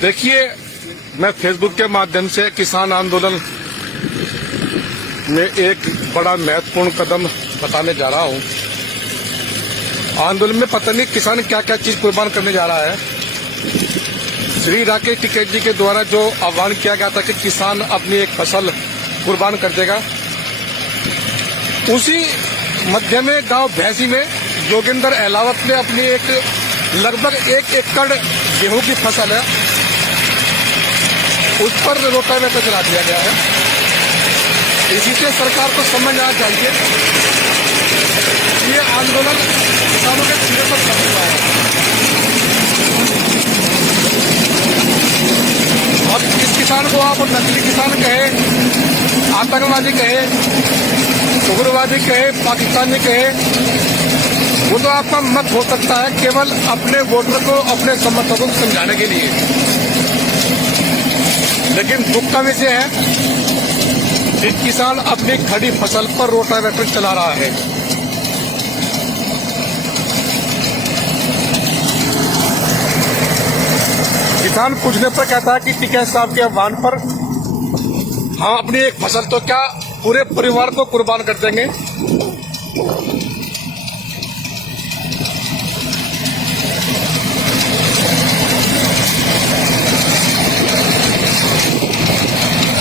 देखिए, मैं फेसबुक के माध्यम से किसान आंदोलन में एक बड़ा महत्वपूर्ण कदम बताने जा रहा हूं। आंदोलन में पता नहीं किसान क्या क्या चीज कुर्बान करने जा रहा है। श्री राकेश टिकैत जी के द्वारा जो आह्वान किया गया था कि किसान अपनी एक फसल कुर्बान कर देगा, उसी मध्य में गांव भैंसी में योगेंद्र अहलावत ने अपनी एक लगभग 1 एकड़ गेहूं की फसल है, उस पर रोटावेटर चला दिया गया है। इसी से सरकार को समझना चाहिए ये आंदोलन किसानों के सिरे पर चल रहा है। और इस किसान को आप नकली किसान कहे, आतंकवादी कहे, उग्रवादी कहे, पाकिस्तानी कहे, वो तो आपका मत हो सकता है केवल अपने वोटर को, अपने समर्थकों को समझाने के लिए। लेकिन दुख का विषय है कि किसान अपनी खड़ी फसल पर रोटावेटर चला रहा है। किसान पूछने पर कहता है कि टिकैत साहब के आह्वान पर हम अपनी एक फसल तो क्या पूरे परिवार को कुर्बान कर देंगे।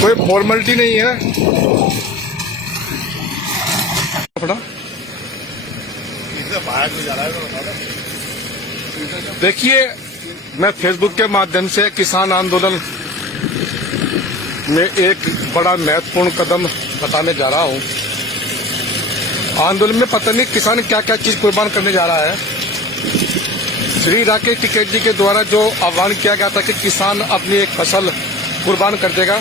कोई फॉर्मेलिटी नहीं है। देखिए, मैं फेसबुक के माध्यम से किसान आंदोलन में एक बड़ा महत्वपूर्ण कदम बताने जा रहा हूं। आंदोलन में पता नहीं किसान क्या क्या चीज कुर्बान करने जा रहा है। श्री राकेश टिकैत जी के द्वारा जो आह्वान किया गया था कि किसान अपनी एक फसल कुर्बान कर देगा,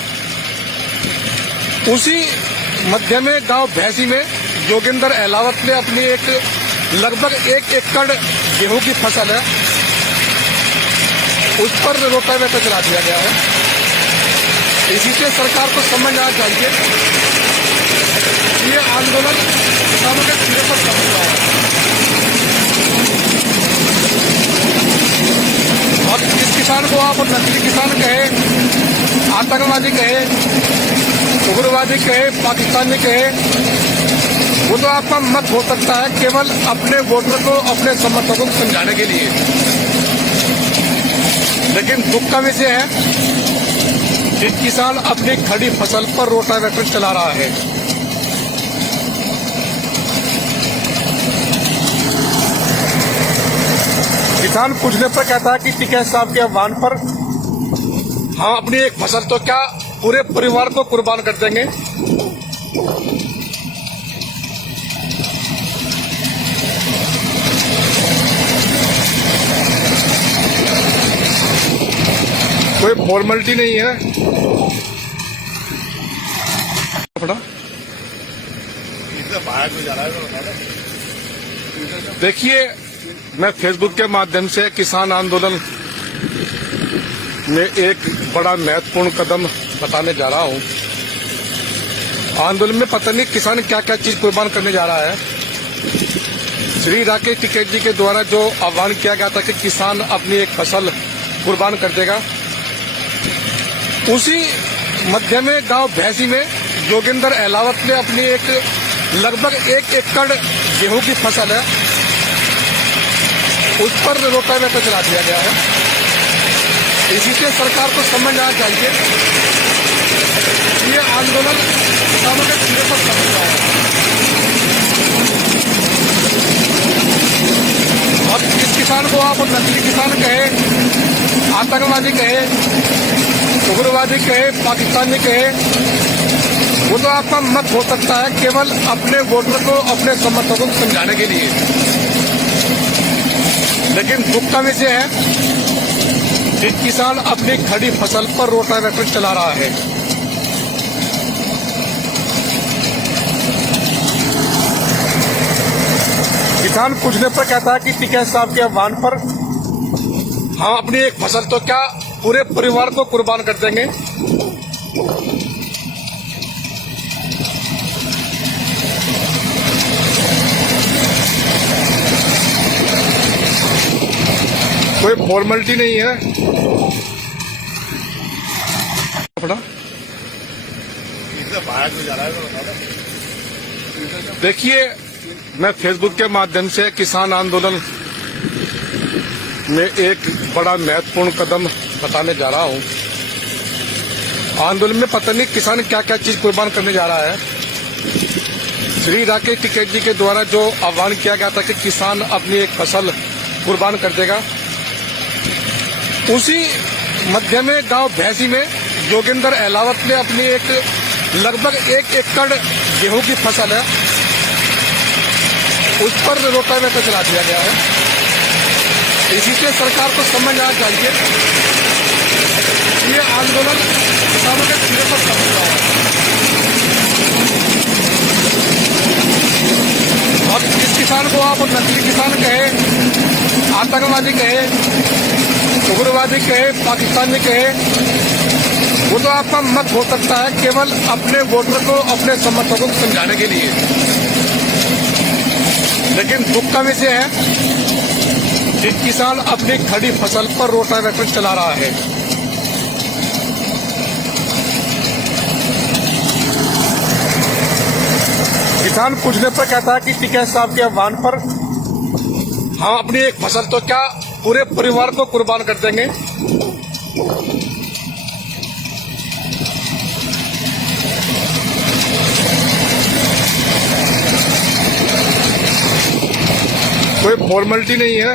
उसी मध्य में गांव भैंसी में योगेंद्र अहलावत ने अपनी एक लगभग 1 एकड़ गेहूं की फसल है, उस पर रोटावेटर चला दिया गया है। इसी से सरकार को समझना चाहिए ये आंदोलन किसानों के सिरे पर चल रहा है। और इस किसान को आप नकली किसान कहे, आतंकवादी कहे, उग्रवादी कहे, पाकिस्तानी कहे, वो तो आपका मत हो सकता है केवल अपने वोटर को, अपने समर्थकों को समझाने के लिए। लेकिन दुख का विषय है कि किसान अपनी खड़ी फसल पर रोटावेटर चला रहा है। किसान पूछने पर कहता है कि टिकैत साहब के आह्वान पर हम अपनी एक फसल तो क्या पूरे परिवार को कुर्बान कर देंगे। कोई फॉर्मेलिटी नहीं है। देखिए, मैं फेसबुक के माध्यम से किसान आंदोलन में एक बड़ा महत्वपूर्ण कदम बताने जा रहा हूं। आंदोलन में पता नहीं किसान क्या क्या चीज कुर्बान करने जा रहा है। श्री राकेश टिकैत जी के द्वारा जो आह्वान किया गया था कि किसान अपनी एक फसल कुर्बान कर देगा, उसी मध्य में गांव भैंसी में योगेंद्र अहलावत ने अपनी एक लगभग 1 एकड़ गेहूं की फसल है, उस पर रोटावेटर चला दिया गया है। इसी से सरकार को समझना चाहिए ये आंदोलन किसानों के सिरे पर चल रहा है। और इस किसान को आप नकली किसान कहे, आतंकवादी कहे, उग्रवादी कहे, पाकिस्तानी कहे, वो तो आपका मत हो सकता है केवल अपने वोटर को, अपने समर्थकों को समझाने के लिए। लेकिन दुख का विषय है कि किसान अपनी खड़ी फसल पर रोटावेटर चला रहा है। किसान पूछने पर कहता है कि टिकैत साहब के आह्वान पर हम अपनी एक फसल तो क्या पूरे परिवार को कुर्बान कर देंगे। कोई फॉर्मेलिटी नहीं है। अपना देखिए, मैं फेसबुक के माध्यम से किसान आंदोलन में एक बड़ा महत्वपूर्ण कदम बताने जा रहा हूं। आंदोलन में पता नहीं किसान क्या क्या चीज कुर्बान करने जा रहा है। श्री राकेश टिकैत जी के द्वारा जो आह्वान किया गया था कि किसान अपनी एक फसल कुर्बान कर देगा, उसी मध्य में गांव भैंसी में योगेंद्र अहलावत ने अपनी एक लगभग 1 एकड़ गेहूं की फसल है, उस पर रोटावेटर चला दिया गया है। इसी से सरकार को समझ आना चाहिए ये आंदोलन किसानों के सिरे पर चल रहा है। और जिस किसान को आप नकली किसान कहे, आतंकवादी कहे, उग्रवादी कहे, पाकिस्तानी कहे, वो तो आपका मत हो सकता है केवल अपने वोटर को, अपने समर्थकों को समझाने के लिए। लेकिन दुख का विषय है कि किसान अपनी खड़ी फसल पर रोटावेटर चला रहा है। किसान पूछने पर कहता है कि टिकैत साहब के आह्वान पर हम अपनी एक फसल तो क्या पूरे परिवार को कुर्बान कर देंगे। कोई फॉर्मेलिटी नहीं है।